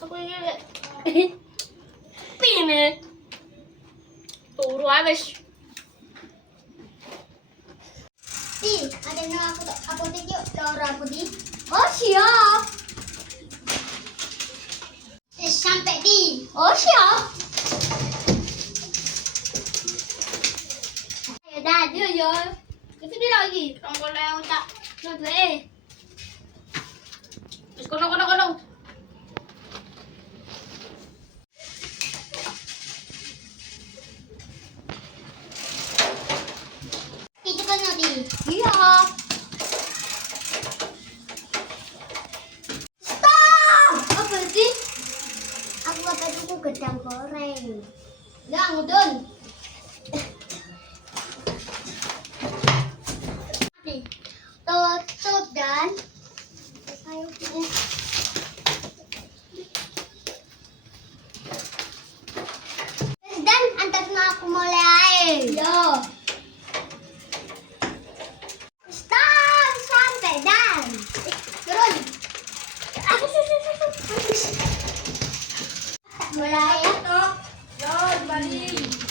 Gusto ko yung pine. Turo abis. Di, ada na ako dito, Laura ako di. Oh, siap. Sampai di. Oh, siap. Ayo dah, jujur. Itu dia lagi. Tunggu lang tak. Nggak eh. Terus kono. Itu kan di. Iya. Stop! Apa sih? Aku apa dulu gedang goreng. Dah ngudun. Nih, tutup dan dan antar na aku mulai. Yo. Stop sampai dan Turun. aku mulai ya. Yo, balik.